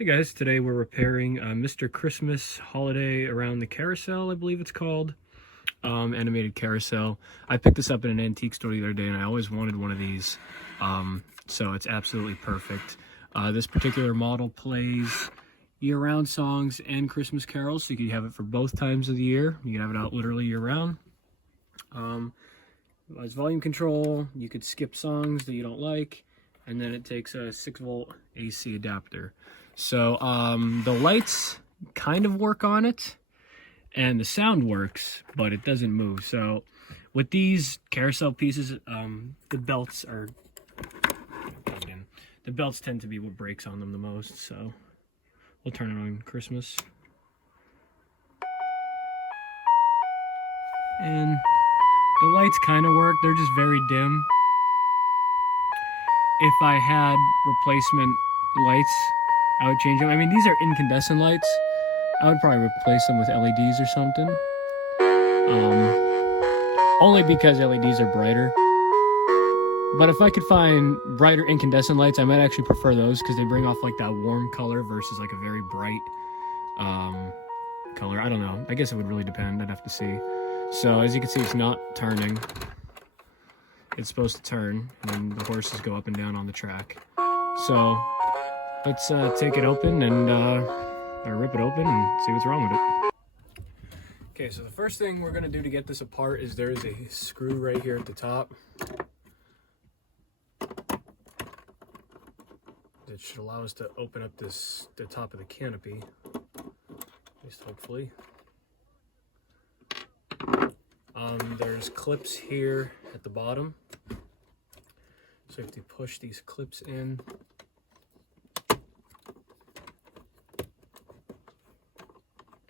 Hey guys, today we're repairing Mr. Christmas Holiday Around the Carousel, I believe it's called. Animated carousel. I picked this up in an antique store the other day and I always wanted one of these. So it's absolutely perfect. This particular model plays year-round songs and Christmas carols, so you can have it for both times of the year. You can have it out literally year-round. It has volume control. You could skip songs that you don't like, and then it takes a 6-volt AC adapter. So the lights kind of work on it, and the sound works, but it doesn't move. So with these carousel pieces, the belts tend to be what breaks on them the most. So we'll turn it on Christmas, and the lights kind of work. They're just very dim. If I had replacement lights, I would change them. I mean, these are incandescent lights. I would probably replace them with LEDs or something. Only because LEDs are brighter. But if I could find brighter incandescent lights, I might actually prefer those because they bring off like that warm color versus like a very bright color. I don't know. I guess it would really depend. I'd have to see. So as you can see, it's not turning. It's supposed to turn, and the horses go up and down on the track. So let's take it open and or rip it open and see what's wrong with it. Okay, so the first thing we're gonna do to get this apart is there is a screw right here at the top that should allow us to open up the top of the canopy, at least hopefully. There's clips here at the bottom, so you have to push these clips in.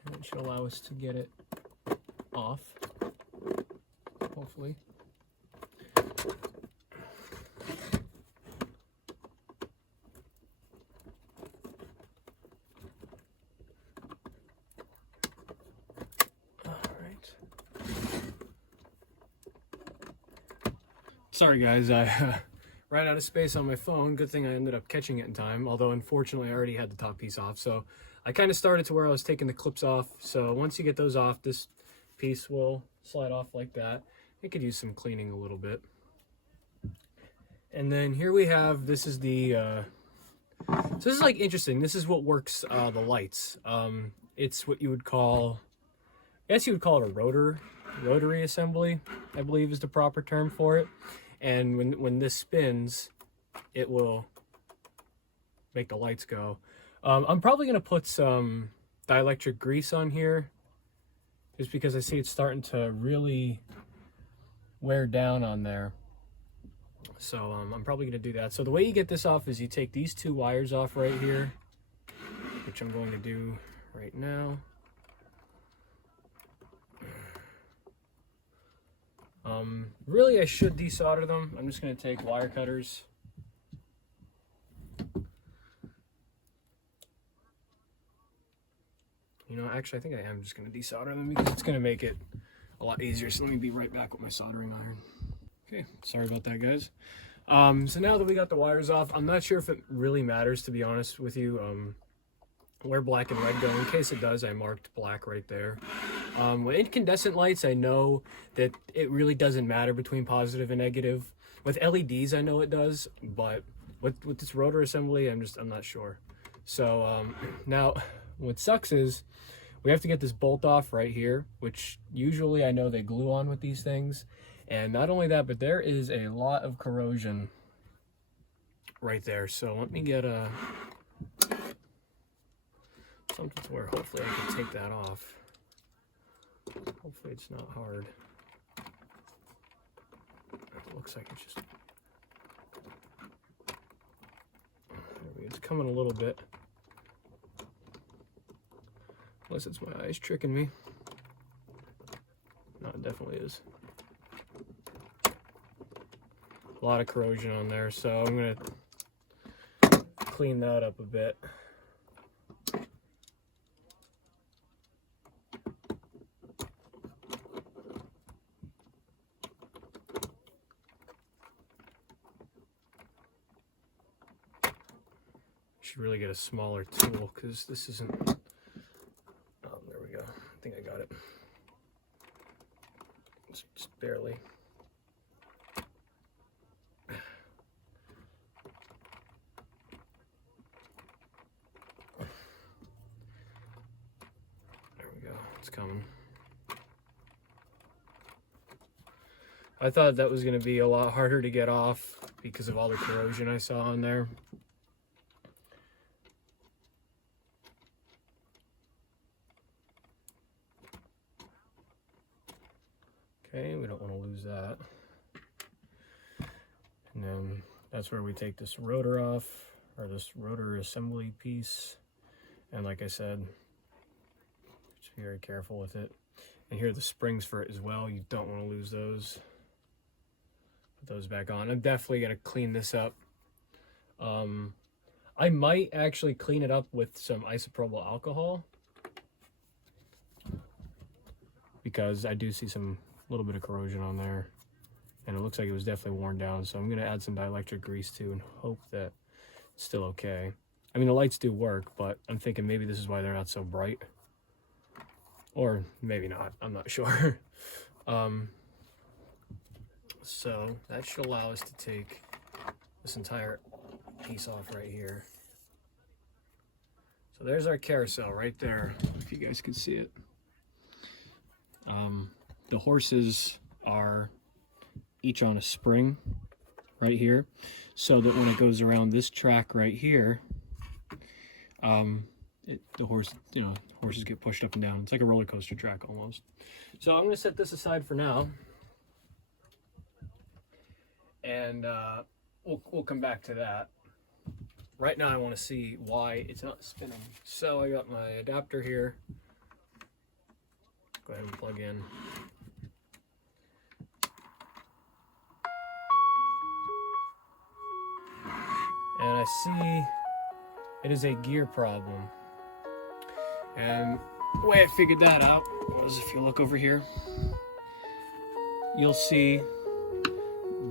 And it should allow us to get it off, hopefully. Sorry guys, I ran out of space on my phone. Good thing I ended up catching it in time, although unfortunately I already had the top piece off. So I kind of started to where I was taking the clips off. So once you get those off, this piece will slide off like that. It could use some cleaning a little bit. And then here we have, this is the, so this is like interesting. This is what works the lights. It's what you would call, I guess you would call it a rotary assembly, I believe is the proper term for it. And when this spins, it will make the lights go. I'm probably going to put some dielectric grease on here, just because I see it's starting to really wear down on there. So I'm probably going to do that. So the way you get this off is you take these two wires off right here, which I'm going to do right now. Really I should desolder them. I'm just going to take wire cutters. You know, actually I think I am just going to desolder them because it's going to make it a lot easier. So let me be right back with my soldering iron. Okay, sorry about that guys. So now that we got the wires off, I'm not sure if it really matters, to be honest with you, where black and red go. In case it does, I marked black right there. With incandescent lights, I know that it really doesn't matter between positive and negative. With LEDs, I know it does, but with this rotor assembly, I'm not sure. So now what sucks is we have to get this bolt off right here, which usually I know they glue on with these things. And not only that, but there is a lot of corrosion right there. So let me get something to where hopefully I can take that off. Hopefully it's not hard. It looks like it's just, there we go. It's coming a little bit. Unless it's my eyes tricking me. No, it definitely is. A lot of corrosion on there, so I'm gonna clean that up a bit. Should really get a smaller tool because this isn't. Oh, there we go. I think I got it. Just barely. There we go. It's coming. I thought that was going to be a lot harder to get off because of all the corrosion I saw on there. Okay, we don't want to lose that. And then that's where we take this rotor off, or this rotor assembly piece. And like I said, just be very careful with it. And here are the springs for it as well. You don't want to lose those. Put those back on. I'm definitely going to clean this up. I might actually clean it up with some isopropyl alcohol, because I do see some little bit of corrosion on there, and it looks like it was definitely worn down. So I'm going to add some dielectric grease too and hope that it's still okay. I mean, the lights do work, but I'm thinking maybe this is why they're not so bright, or maybe not. I'm not sure. So that should allow us to take this entire piece off right here. So there's our carousel right there, if you guys can see it. The horses are each on a spring right here, so that when it goes around this track right here, the horses get pushed up and down. It's like a roller coaster track almost. So I'm going to set this aside for now, and we'll come back to that. Right now I want to see why it's not spinning. So I got my adapter here. Go ahead and plug in. And I see it is a gear problem. And the way I figured that out was, if you look over here, you'll see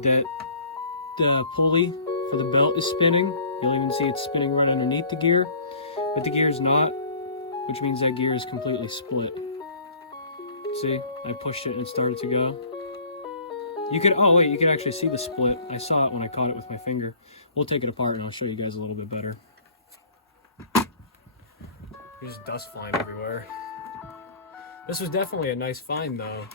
that the pulley for the belt is spinning. You'll even see it's spinning right underneath the gear, but the gear is not, which means that gear is completely split. See, I pushed it and it started to go. You can, oh wait, you can actually see the split. I saw it when I caught it with my finger. We'll take it apart and I'll show you guys a little bit better. There's dust flying everywhere. This was definitely a nice find though.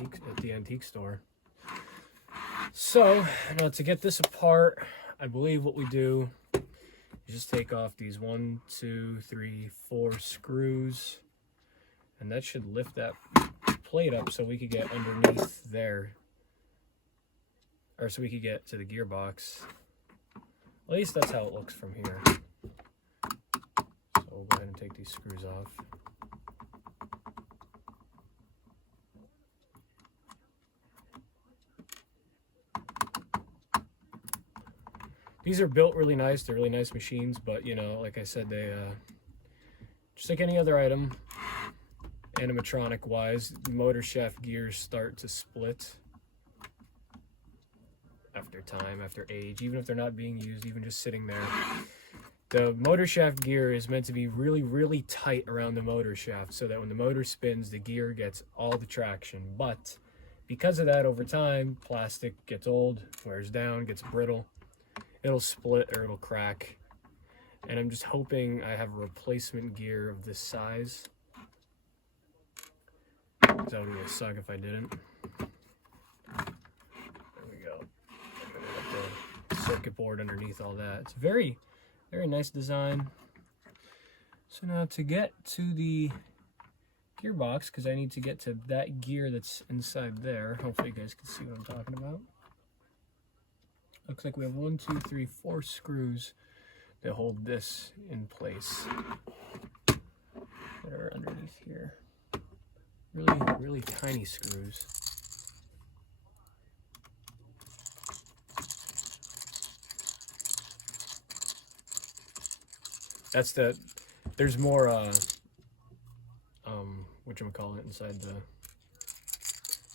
At the antique store. So, now to get this apart, I believe what we do is just take off these 1, 2, 3, 4 screws, and that should lift that plate up so we could get underneath there, or so we could get to the gearbox. At least that's how it looks from here. So we'll go ahead and take these screws off. These are built really nice. They're really nice machines, but you know, like I said, they just like any other item, animatronic wise, motor shaft gears start to split after time, after age, even if they're not being used, even just sitting there. The motor shaft gear is meant to be really, really tight around the motor shaft so that when the motor spins, the gear gets all the traction. But because of that, over time, plastic gets old, wears down, gets brittle. It'll split or it'll crack. And I'm just hoping I have a replacement gear of this size. That would really suck if I didn't. There we go. I'm gonna have the circuit board underneath all that. It's a very, very nice design. So now to get to the gearbox, because I need to get to that gear that's inside there. Hopefully you guys can see what I'm talking about. Looks like we have 1, 2, 3, 4 screws that hold this in place that are underneath here. Really, really tiny screws. That's the, there's more, whatchamacallit, inside the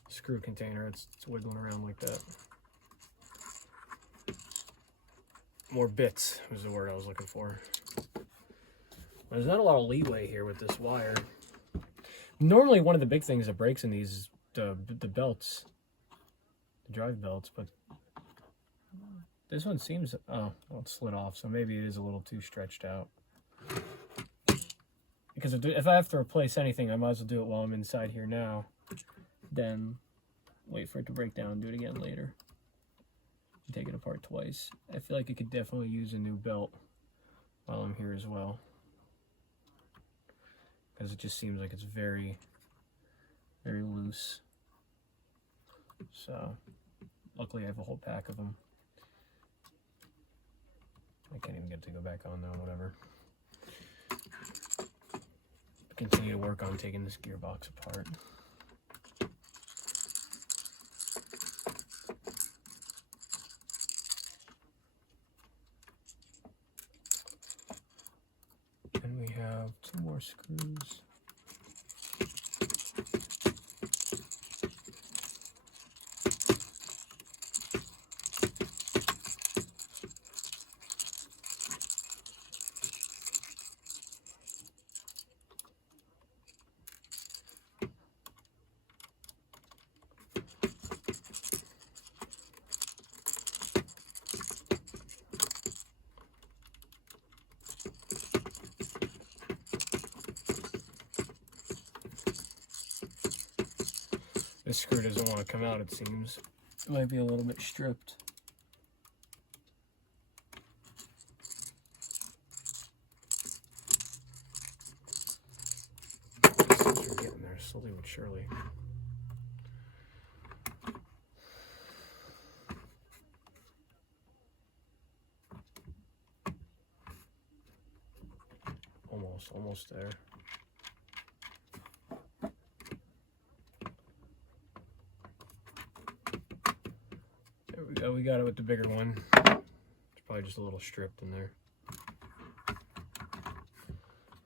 screw container. It's wiggling around like that. more bits was the word I was looking for. There's not a lot of leeway here with this wire. Normally, one of the big things that breaks in these is the belts, the drive belts, but this one seems, oh, well, it slid off, so maybe it is a little too stretched out. Because if I have to replace anything, I might as well do it while I'm inside here now, then wait for it to break down and do it again later. Take it apart twice. I feel like it could definitely use a new belt while I'm here as well, because it just seems like it's very, very loose. So luckily I have a whole pack of them. I can't even get to go back on now, whatever. Continue to work on taking this gearbox apart. And we have 2 more screws. This screw doesn't want to come out, it seems. It might be a little bit stripped. We're getting there slowly but surely. Almost there. There we go, we got it with the bigger one. It's probably just a little stripped in there. I'm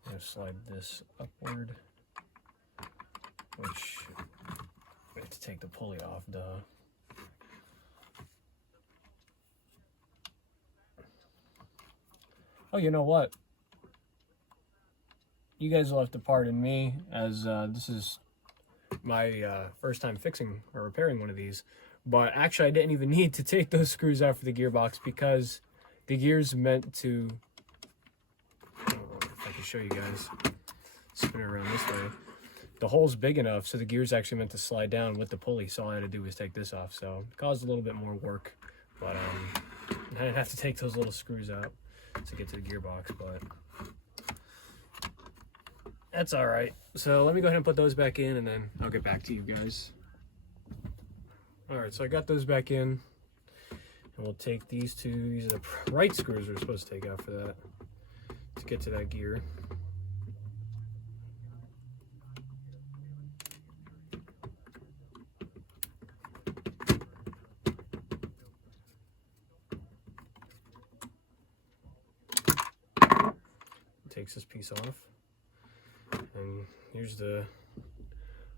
gonna slide this upward, which we have to take the pulley off, duh. Oh, you know what? You guys will have to pardon me, as this is my first time fixing or repairing one of these. But actually, I didn't even need to take those screws out for the gearbox, because the gear's meant to, I don't know if I can show you guys, spin it around this way. The hole's big enough, so the gear's actually meant to slide down with the pulley, so all I had to do was take this off. So it caused a little bit more work, but I didn't have to take those little screws out to get to the gearbox, but that's all right. So let me go ahead and put those back in, and then I'll get back to you guys. All right, so I got those back in, and we'll take these two. These are the right screws we're supposed to take out for that, to get to that gear. Takes this piece off, and here's the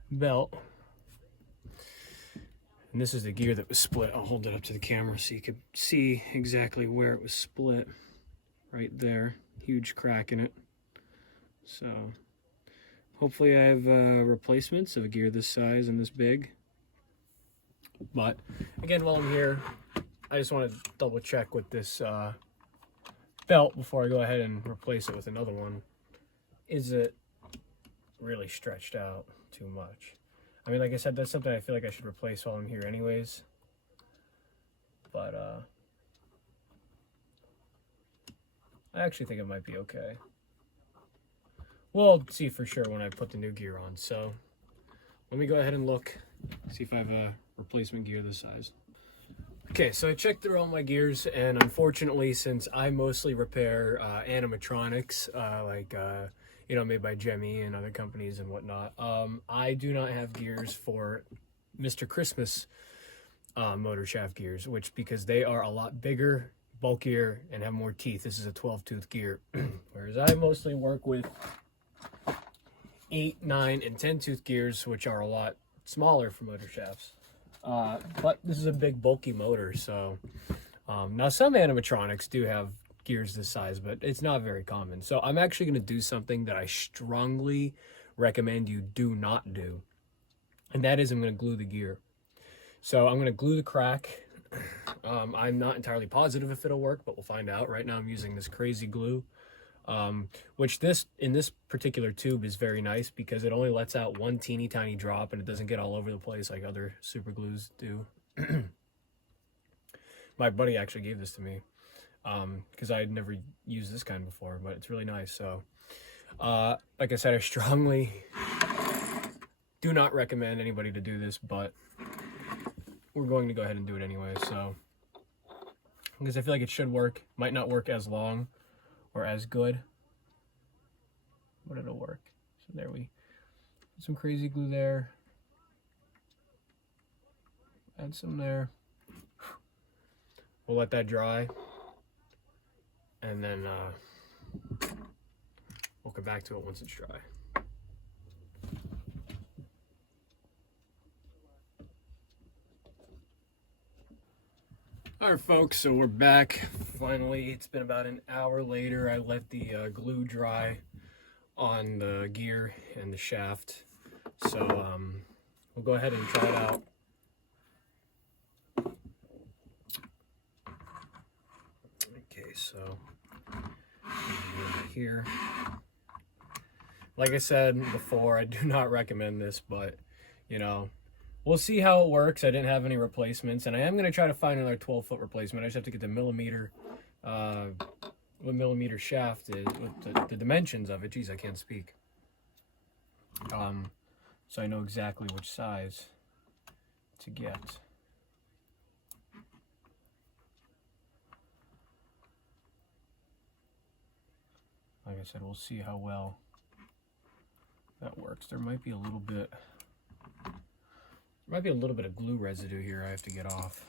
belt, and this is the gear that was split. I'll hold it up to the camera so you can see exactly where it was split. Right there, huge crack in it. So hopefully I have replacements of a gear this size and this big. But again, while I'm here, I just want to double check with this belt before I go ahead and replace it with another one. Is it really stretched out too much? I mean, like I said, that's something I feel like I should replace while I'm here anyways. But I actually think it might be okay. We'll see for sure when I put the new gear on. So let me go ahead and look, see if I have a replacement gear this size. Okay, so I checked through all my gears, and unfortunately, since I mostly repair animatronics, you know, made by Gemmy and other companies and whatnot, I do not have gears for Mr. Christmas motor shaft gears, because they are a lot bigger, bulkier, and have more teeth. This is a 12-tooth gear, whereas I mostly work with 8, 9, and 10-tooth gears, which are a lot smaller for motor shafts. But this is a big bulky motor, so Now some animatronics do have gears this size, but it's not very common. So I'm actually going to do something that I strongly recommend you do not do. And that is I'm going to glue the gear. So I'm going to glue the crack. I'm not entirely positive if it'll work, but we'll find out. Right now I'm using this crazy glue, which in this particular tube is very nice because it only lets out one teeny tiny drop and it doesn't get all over the place like other super glues do. My buddy actually gave this to me because I had never used this kind before, but it's really nice. So like I said, I strongly do not recommend anybody to do this, but we're going to go ahead and do it anyway. So because I feel like it should work. Might not work as long or as good, but it'll work. So there we put some crazy glue there, add some there. We'll let that dry, and then we'll come back to it once it's dry. All right, folks, so we're back. Finally, it's been about an hour later. I let the glue dry on the gear and the shaft. So we'll go ahead and try it out. Okay, so here. Like I said before, I do not recommend this, but, you know, we'll see how it works. I didn't have any replacements, and I am going to try to find another 12-foot replacement. I just have to get the millimeter, what millimeter shaft is, with the dimensions of it. Geez, I can't speak. So I know exactly which size to get. Like I said, we'll see how well that works. There might be a little bit of glue residue here I have to get off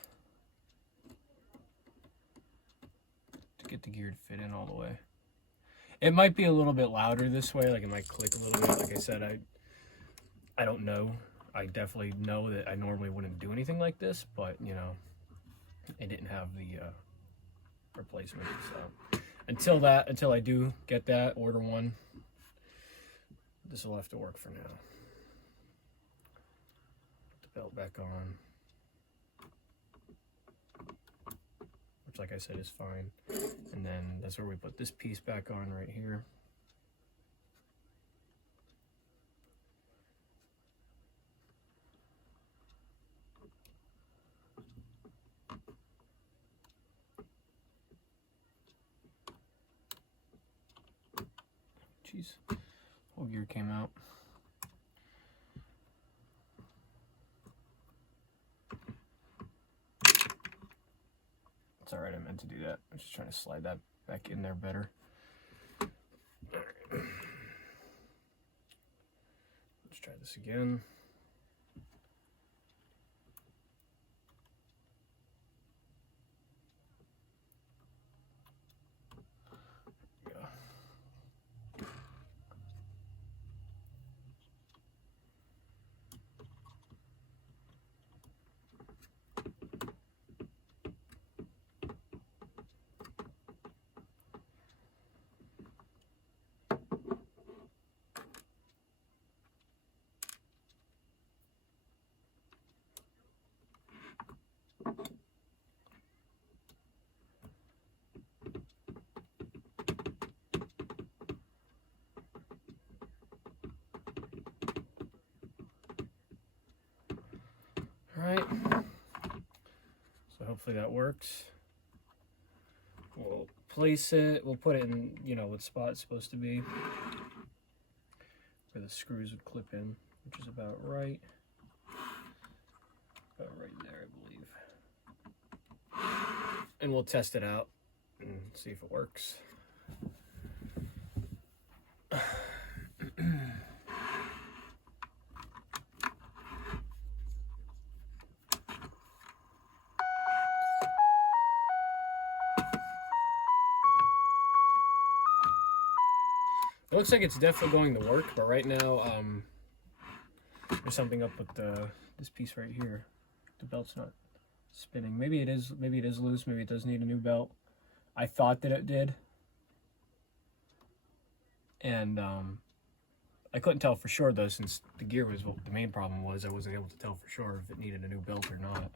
to get the gear to fit in all the way. It might be a little bit louder this way, like it might click a little bit. Like I said, I don't know. I definitely know that I normally wouldn't do anything like this, but you know, I didn't have the replacement. So until I do get that, order one, this will have to work for now. Put the belt back on, which like I said is fine. And then that's where we put this piece back on right here. Jeez, whole gear came out. It's alright, I meant to do that. I'm just trying to slide that back in there better. Let's try this again. Alright, so hopefully that works. We'll place it, we'll put it in, you know, what spot it's supposed to be, where the screws would clip in, which is about right there, I believe. And we'll test it out and see if it works. It looks like it's definitely going to work, but right now, there's something up with this piece right here. The belt's not spinning. Maybe it is loose, maybe it does need a new belt. I thought that it did. And I couldn't tell for sure though, since the gear was what the main problem was. I wasn't able to tell for sure if it needed a new belt or not.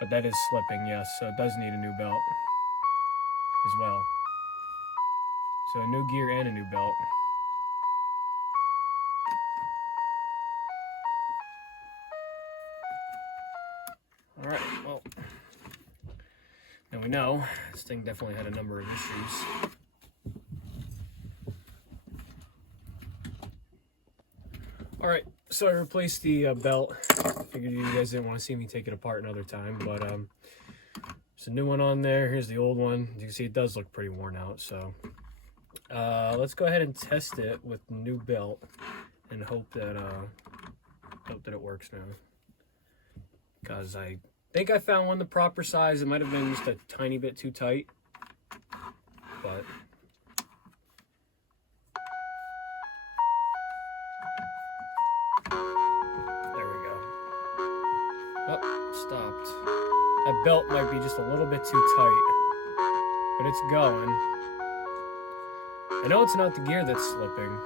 But that is slipping, yes, so it does need a new belt as well. So a new gear and a new belt. Alright, well, now we know this thing definitely had a number of issues. Alright, so I replaced the belt. Figured you guys didn't want to see me take it apart another time, but there's a new one on there. Here's the old one. As you can see, it does look pretty worn out, so let's go ahead and test it with the new belt and hope that it works now. Because I think I found one the proper size. It might have been just a tiny bit too tight, but stopped. That belt might be just a little bit too tight, but it's going. I know it's not the gear that's slipping.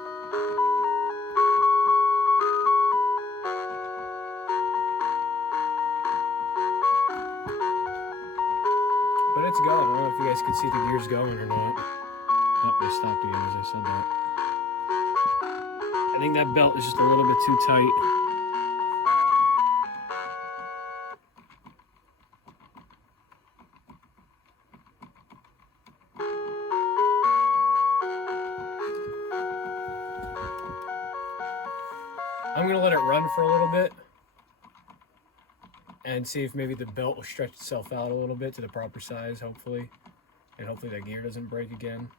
But it's going. I don't know if you guys can see the gears going or not. Oh, they stopped again as I said that. I think that belt is just a little bit too tight. I'm going to let it run for a little bit and see if maybe the belt will stretch itself out a little bit to the proper size, hopefully. And hopefully that gear doesn't break again.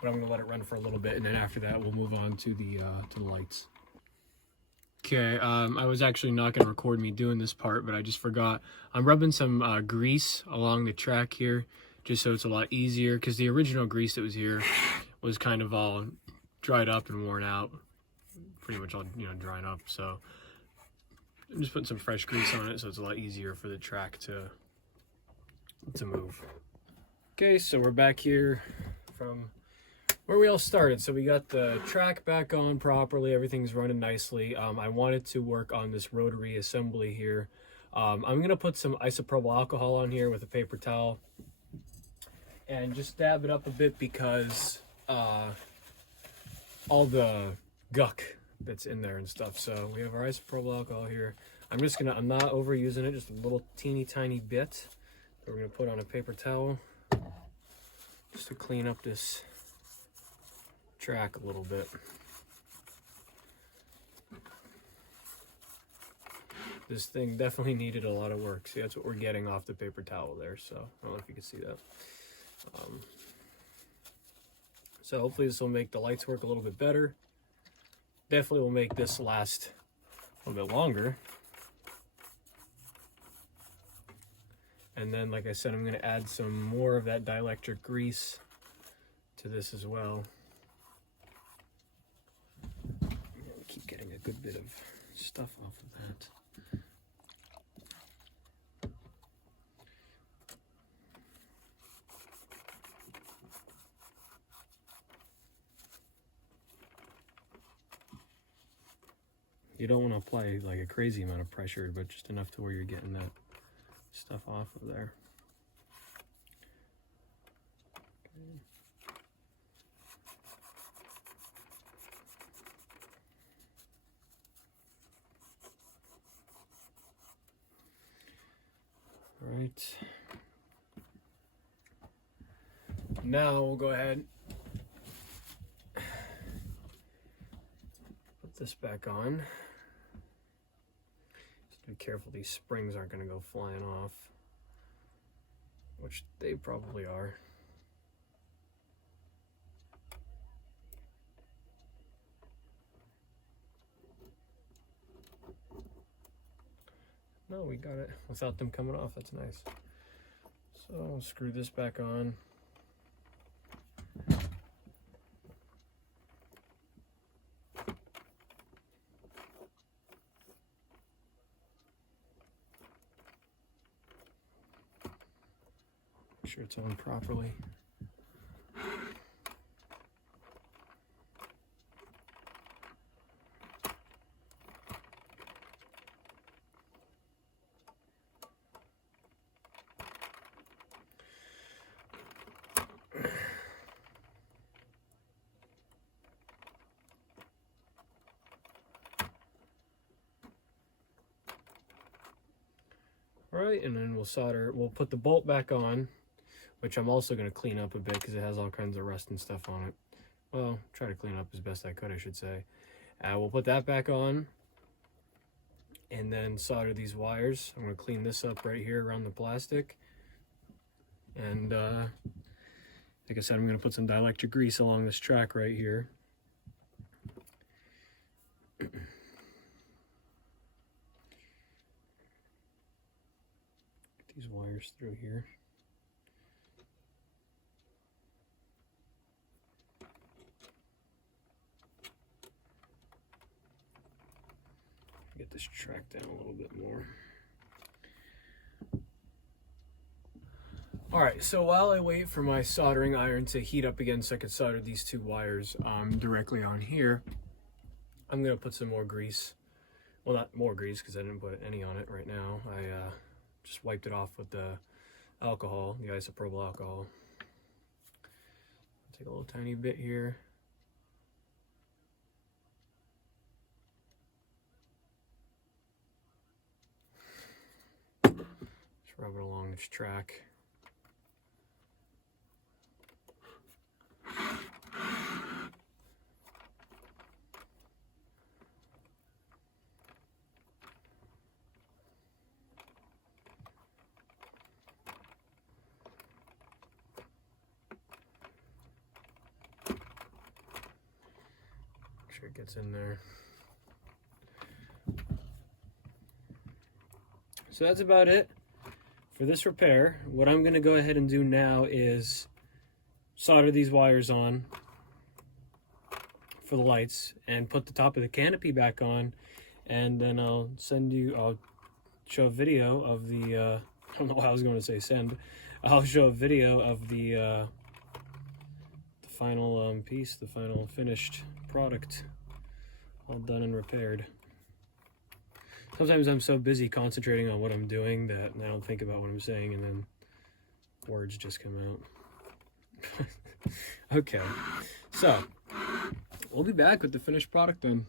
But I'm going to let it run for a little bit, and then after that we'll move on to the lights. Okay, I was actually not going to record me doing this part, but I just forgot. I'm rubbing some grease along the track here, just so it's a lot easier, because the original grease that was here was kind of all dried up and worn out. Pretty much all, drying up, so I'm just putting some fresh grease on it so it's a lot easier for the track to move. Okay, so we're back here from where we all started. So we got the track back on properly, everything's running nicely. I wanted to work on this rotary assembly here. I'm gonna put some isopropyl alcohol on here with a paper towel and just dab it up a bit, because all the guck that's in there and stuff. So we have our isopropyl alcohol here. I'm not overusing it, just a little teeny tiny bit that we're gonna put on a paper towel just to clean up this track a little bit. This thing definitely needed a lot of work. See, that's what we're getting off the paper towel there, so I don't know if you can see that. So hopefully this will make the lights work a little bit better. Definitely will make this last a little bit longer. And then, like I said, I'm going to add some more of that dielectric grease to this as well. Keep getting a good bit of stuff off of that. You don't want to apply like a crazy amount of pressure, but just enough to where you're getting that stuff off of there. All right. Now we'll go ahead, put this back on. Be careful, these springs aren't going to go flying off, which they probably are. No, we got it without them coming off. That's nice. So I'll screw this back on. sure it's on properly. All right, and then we'll put the bolt back on, which I'm also going to clean up a bit because it has all kinds of rust and stuff on it. Well, try to clean it up as best I could, I should say. We'll put that back on and then solder these wires. I'm going to clean this up right here around the plastic. And like I said, I'm going to put some dielectric grease along this track right here. Get these wires through here. Get this track down a little bit more. All right, so while I wait for my soldering iron to heat up again so I can solder these two wires directly on here, I'm gonna put some more grease. Well, not more grease because I didn't put any on it right now. I just wiped it off with the alcohol, the isopropyl alcohol. Take a little tiny bit here. Just rub it along this track. Make sure it gets in there. So that's about it for this repair. What I'm going to go ahead and do now is solder these wires on for the lights and put the top of the canopy back on, and then I'll show a video of the I don't know why I was going to say send. I'll show a video of the final piece, the final finished product, all done and repaired. Sometimes I'm so busy concentrating on what I'm doing that I don't think about what I'm saying, and then words just come out. Okay, so we'll be back with the finished product then.